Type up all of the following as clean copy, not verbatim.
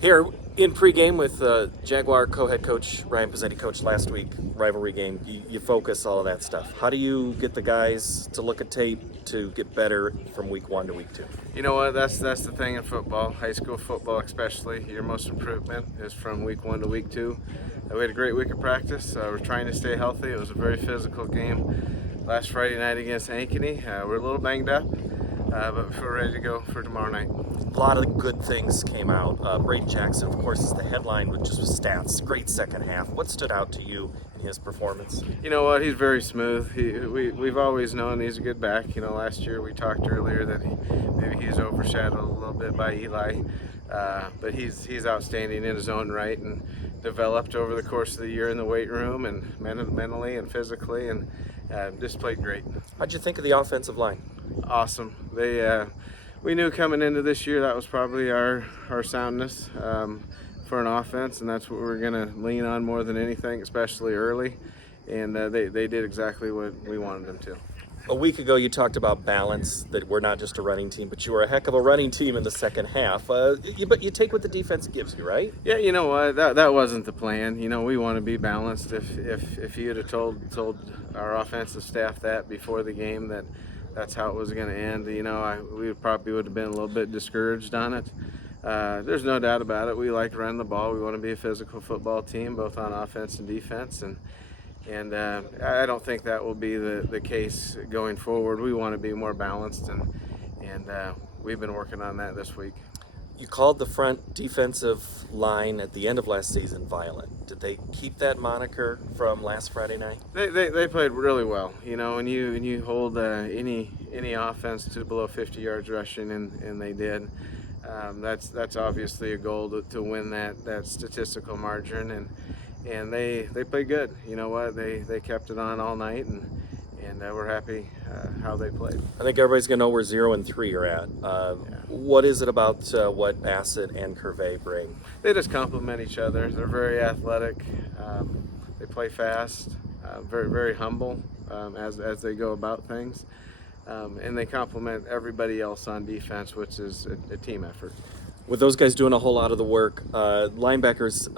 Here in pregame with Jaguar co-head coach Ryan Pezzetti, coach last week, rivalry game, you focus all of that stuff. How do you get the guys to look at tape to get better from week 1 to week 2? You know what? That's the thing in football, high school football especially. Your most improvement is from week 1 to week 2. We had a great week of practice. We're trying to stay healthy. It was a very physical game last Friday night against Ankeny. We're a little banged up, but we're ready to go for tomorrow night. A lot of good things came out. Brady Jackson, of course, is the headline with just with stats. Great second half. What stood out to you in his performance? You know what? He's very smooth. We've always known he's a good back. You know, last year we talked earlier that maybe he's overshadowed a little bit by Eli, but he's outstanding in his own right and developed over the course of the year in the weight room and mentally and physically, and just played great. How'd you think of the offensive line? Awesome. We knew coming into this year that was probably our soundness for an offense, and that's what we're going to lean on more than anything, especially early. And they did exactly what we wanted them to. A week ago, you talked about balance, that we're not just a running team, but you were a heck of a running team in the second half. But you take what the defense gives you, right? Yeah, you know what? That wasn't the plan. You know, we want to be balanced. If you had told our offensive staff that before the game, that's how it was going to end, you know, we probably would have been a little bit discouraged on it. There's no doubt about it. We like running the ball. We want to be a physical football team, both on offense and defense, and I don't think that will be the case going forward. We want to be more balanced, and we've been working on that this week. You called the front defensive line at the end of last season violent. Did they keep that moniker from last Friday night? They played really well. You know, when you hold any offense to below 50 yards rushing, and they did. That's obviously a goal to win that statistical margin, and they played good. You know what? They kept it on all night, and we're happy how they played. I think everybody's going to know where 0-3 are at. What is it about what Bassett and Curvey bring? They just complement each other. They're very athletic. They play fast. Very, very humble as they go about things. And they complement everybody else on defense, which is a team effort. With those guys doing a whole lot of the work, linebackers,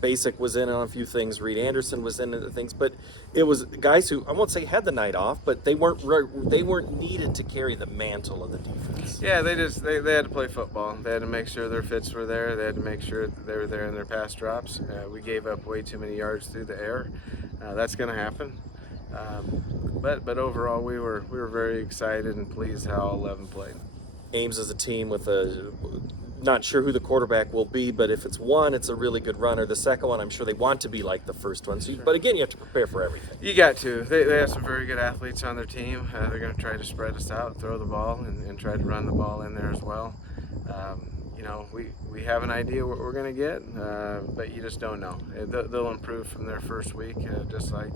Basic was in on a few things, Reed Anderson was in on things, but it was guys who, I won't say had the night off, but they weren't needed to carry the mantle of the defense. Yeah, they had to play football. They had to make sure their fits were there. They had to make sure that they were there in their pass drops. We gave up way too many yards through the air. That's going to happen. But overall, we were very excited and pleased how all 11 played. Ames is a team with not sure who the quarterback will be, but if it's one, it's a really good runner. The second one, I'm sure they want to be like the first one. So, but again, you have to prepare for everything. You got to. They have some very good athletes on their team. They're going to try to spread us out, throw the ball, and try to run the ball in there as well. You know, we have an idea what we're going to get, but you just don't know. They'll improve from their first week, just like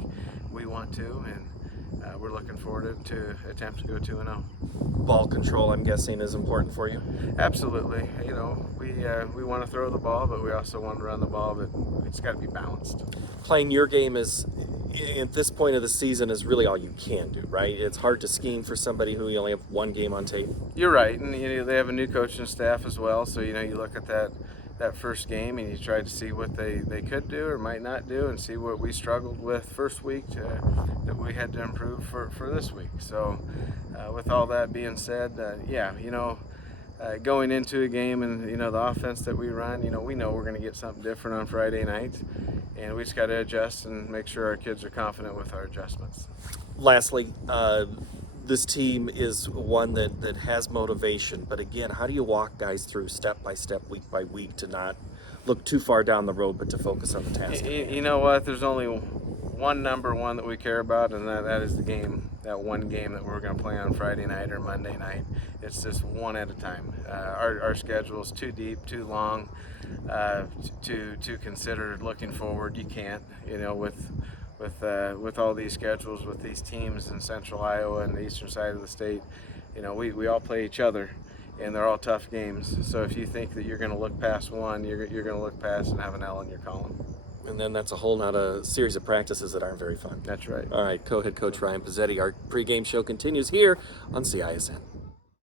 we want to, and we're looking forward to attempt to go 2-0. Ball control, I'm guessing, is important for you? Absolutely. You know, we want to throw the ball, but we also want to run the ball, but it's got to be balanced. Playing your game is, at this point of the season, is really all you can do, right? It's hard to scheme for somebody who you only have one game on tape. You're right, and you know, they have a new coaching staff as well, so you know, you look at that first game and you try to see what they could do or might not do, and see what we struggled with first week that we had to improve for this week. So with all that being said, yeah, you know, going into a game and you know the offense that we run, you know, we know we're going to get something different on Friday night, and we just got to adjust and make sure our kids are confident with our adjustments. Lastly, this team is one that has motivation, but again, how do you walk guys through step by step, week by week, to not look too far down the road, but to focus on the task? You know what? There's only one number one that we care about, and that is the game, that one game that we're going to play on Friday night or Monday night. It's just one at a time. Our schedule is too deep, too long to consider looking forward. You can't, you know, with all these schedules, with these teams in central Iowa and the eastern side of the state, you know, we all play each other, and they're all tough games. So if you think that you're going to look past one, you're going to look past and have an L in your column. And then that's a whole nother series of practices that aren't very fun. That's right. All right, co-head coach Ryan Pezzetti. Our pregame show continues here on CISN.